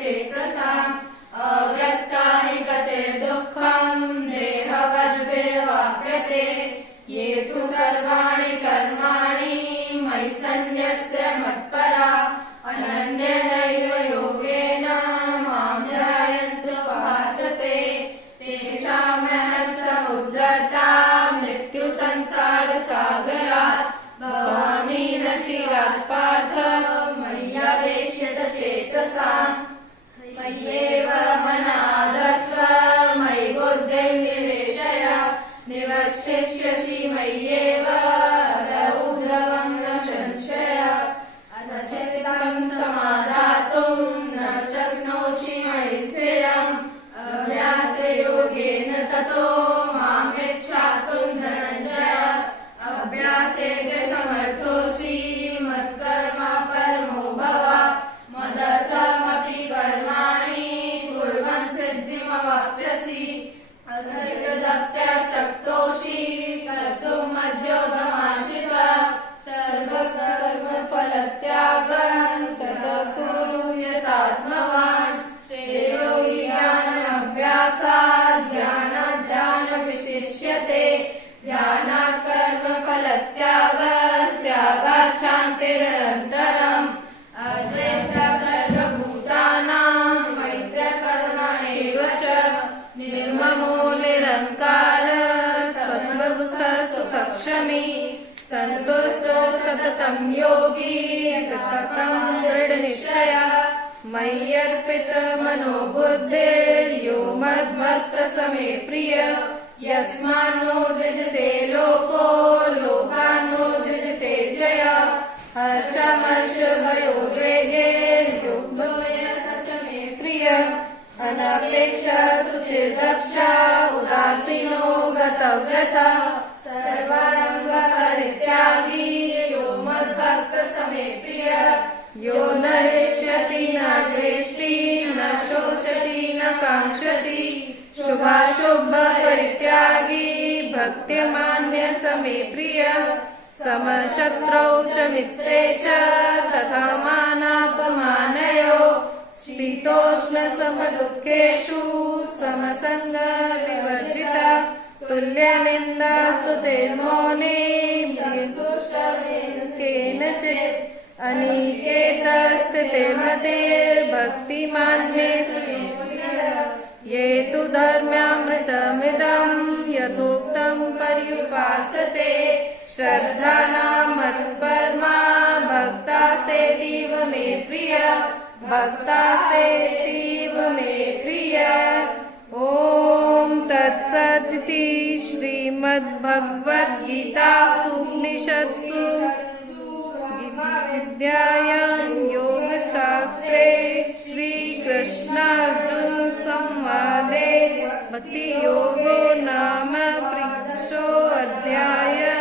चेतसाम् अव्यक्ता हि गतिर्दुःखम् देहवद्भिर्वाप्यते ये तु सर्वाणि कर्माणि मयि सन्न्यस्य मत्परा अनन्येनैव योगेन मां ध्यायन्तु उपासते तेषामहं समुद्धर्ता मृत्युसंसारसागरात् भवामि न चिरात् पार्थ मय्यावेश्यत चेतसाम् मय्येव मनाधस्व मयि बुद्धिं निवेशय निवर्तिष्यसि मय्येव अदौर्ध्वं न संशय अथ चित्तं समाधातुं न शक्नोषि मयि स्थिरम् अभ्यासयोगेन ततो मामेच्छातुं धनञ्जय अभ्यासेभ्य समर्थोऽसि मत्कर्म परमो भव मदर्थमपि कर्माणि कुर्वन् सिद्धिमवाप्स्यसि अथैतदप्यासक्तोषि कर्तुं मद्योगमाश्रितः सर्वकर्मफलत्यागं ततो कुरु यतात्मवान् श्रेयो हि ज्ञानाभ्यासात् ध्यानाद् ध्यानात् कर्मफलत्यागात् शान्तिरनन्तरम् अद्वैता सर्वभूतानां मैत्रकरुणा एव च निर्ममो निरङ्कार सर्वदुःखसुखक्षमी सन्तुष्टो सततं योगी ततं दृढनिश्चयः मय्यर्पितमनो बुद्धिर्यो मद्भक्तः स मे प्रियः यस्मान्नो द्विजते लोको लोकान्नो द्विजते च यः हर्षमर्षभयोद्वेगैर्युक्तो यः स च मे प्रियः अनपेक्षः शुचिर्दक्षः उदासीनो गतव्यथः सर्वारम्भपरित्यागी यो मद्भक्तः स मे प्रियः यो न हृष्यति न द्वेष्टि न शोचति न काङ्क्षति शुभाशुभपरित्यागी भक्तिमान्यः स मे प्रियः समशत्रौ च मित्रे च तथा मानापमानयोः शीतोष्णसमदुःखेषु समसङ्गविवर्जितः तुल्यनिन्दास्तुतिर्मौनी केनचित् अनिकेतस्थितिर्मतिर्भक्तिमान् मे ये तु धर्म्यामृतमिदं यथोक्तं पर्युपासते श्रद्धानां मत्परमा भक्तास्तेतीव मे प्रियः भक्तास्तेतीव मे प्रियः ॐ तत्सदिति श्रीमद्भगवद्गीतासु उपनिषत्सु विद्यायां योगशास्त्रे श्रीकृष्णार्जुन संवादे भक्तियोगो नाम 3 अध्यायः।